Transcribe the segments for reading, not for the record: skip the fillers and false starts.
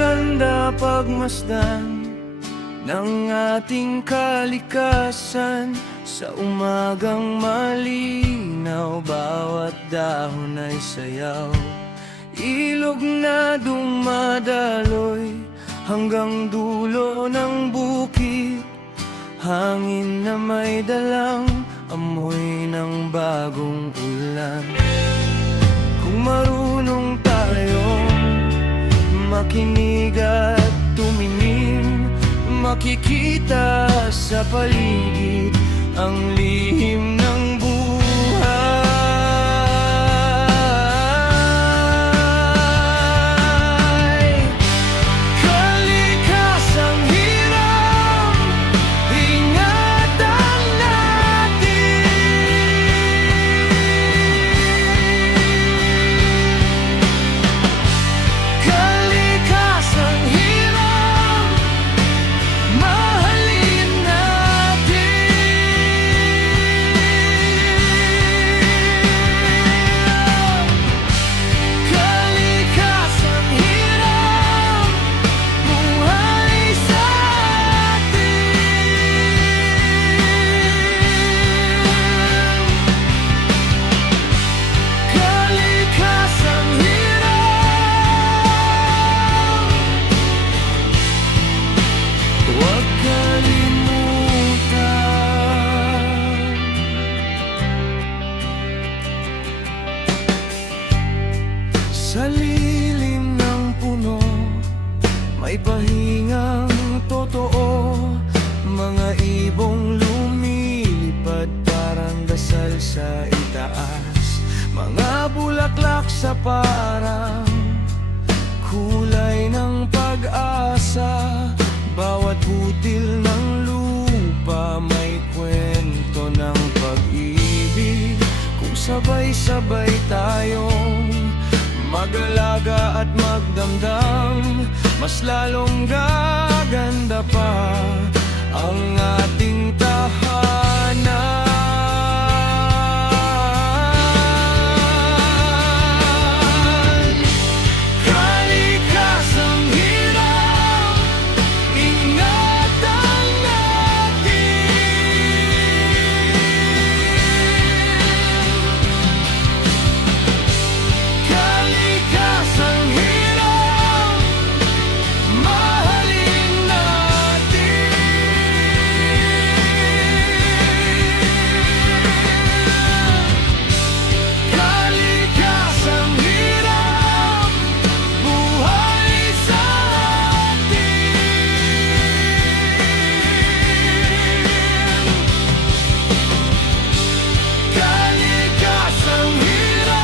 ganda pagmasdan ng ating kalikasan. Sa umagang malinaw, bawat dahon ay sayaw. Ilog na dumadaloy hanggang dulo ng bukid. Hangin na may dalang amoy ng bagong ulan. Kung marunong tayong makinig at tumingin, makikita sa paligid ang lihim ng buhay. Kalikasang hirap, ingatan natin. Kalikasang hirap, mahalin natin. Kalikasang hirap, buhay sa atin. Kalikasang hirap, huwag kalimutan. Sa lilim ng puno, may pahingang totoo. Mga ibong lumilipad parang dasal sa itaas. Mga bulaklak sa parang kulay ng pag-asa. Bawat butil ng lupa may kwento ng pag-ibig. Kung sabay-sabay tayong mag-alaga at magdamdam, mas lalong gaganda pa ang ating tahanan. Kalikasang hirap, ingatan natin. Kalikasang hirap, mahalin natin. Kalikasang hirap, buhay sa atin. Kalikasang hirap,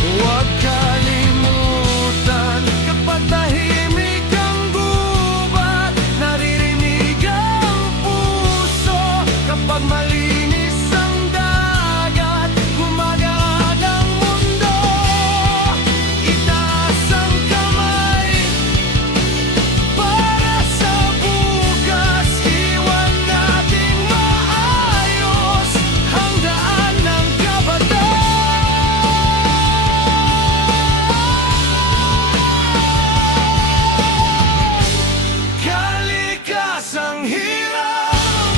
huwag kalimutan. Kapag tahimik ang gubat, naririnig ang puso. Kapag malinis ang dagat, gumagaan ang mundo. Itaas ang kamay para sa bukas. Iwan nating maayos ang daan ng kabataan. Kalikasang hirap,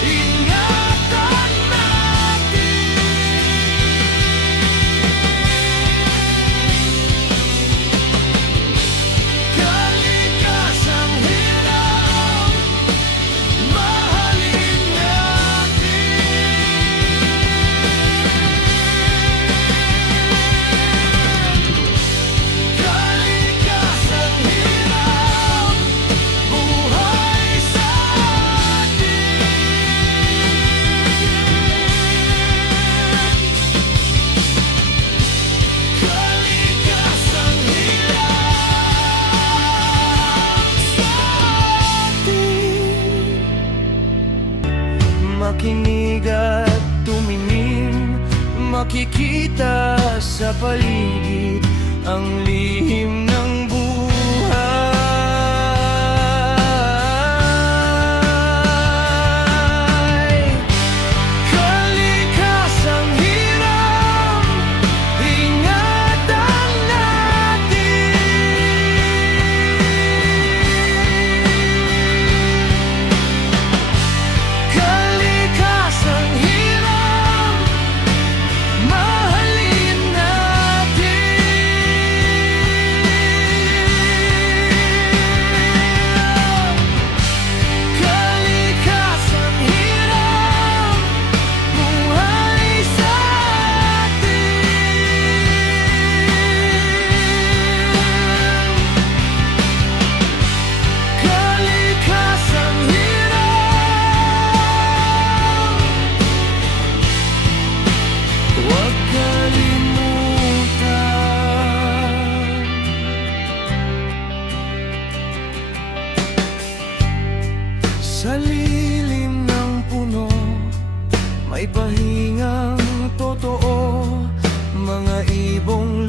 ingatan natin. Kalikasang hirap, mahalin natin. Kalikasang hirap, buhay sa atin. Kalikasang hirap sa atin. Makinig at tumingin, makikita sa paligid ang lihim ng buhay. Kalikasang hirap, ingatan Sa lilim ng puno, may pahingang totoo. Mga ibong